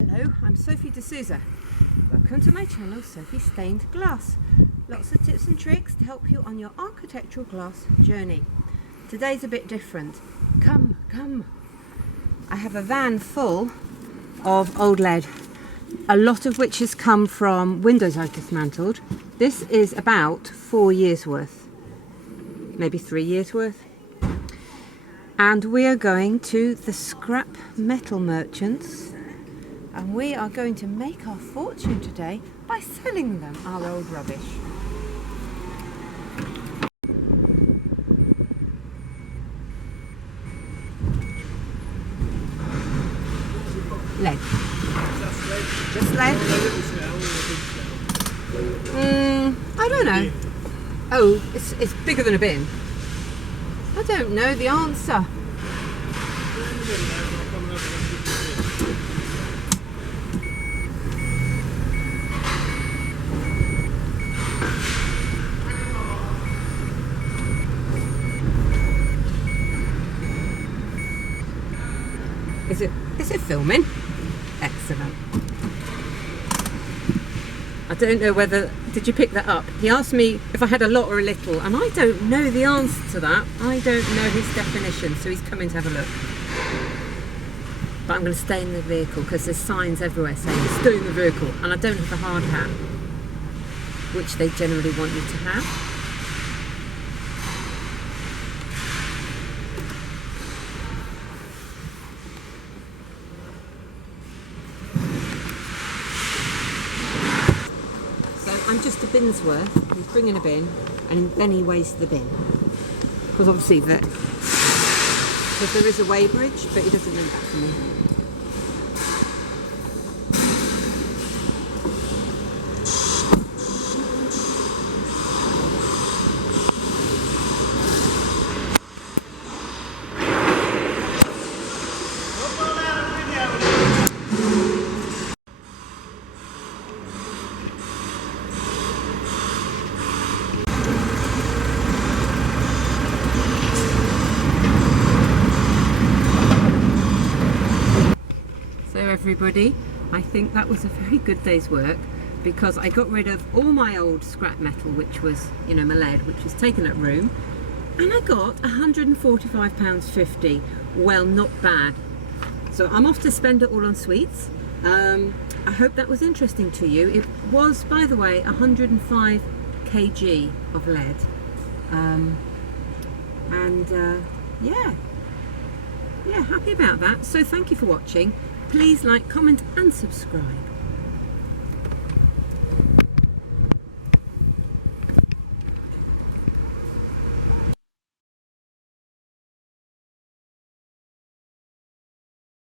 Hello, I'm Sophie D'Souza. Welcome to my channel, Sophie Stained Glass. Lots of tips and tricks to help you on your architectural glass journey. Today's a bit different. Come. I have a van full of old lead, a lot of which has come from windows I've dismantled. This is about 4 years worth, maybe 3 years worth. And we are going to the scrap metal merchants, and we are going to make our fortune today by selling them our old rubbish. Lead. Just lead? I don't know. Oh, it's bigger than a bin. I don't know the answer. Is it filming? Excellent. I don't know whether, did you pick that up? He asked me if I had a lot or a little, and I don't know the answer to that. I don't know his definition, so he's coming to have a look. But I'm going to stay in the vehicle because there's signs everywhere saying stay in the vehicle, and I don't have a hard hat, which they generally want you to have. I'm just a bin's worth. He's bringing a bin, and then he weighs the bin. Because obviously there is a weighbridge, but he doesn't need that for me. Everybody, I think that was a very good day's work because I got rid of all my old scrap metal, which was, my lead, which was taking up room, and I got £145.50. Well, not bad. So I'm off to spend it all on sweets. I hope that was interesting to you. It was, by the way, 105 kg of lead, yeah, happy about that. So thank you for watching. Please like, comment and subscribe.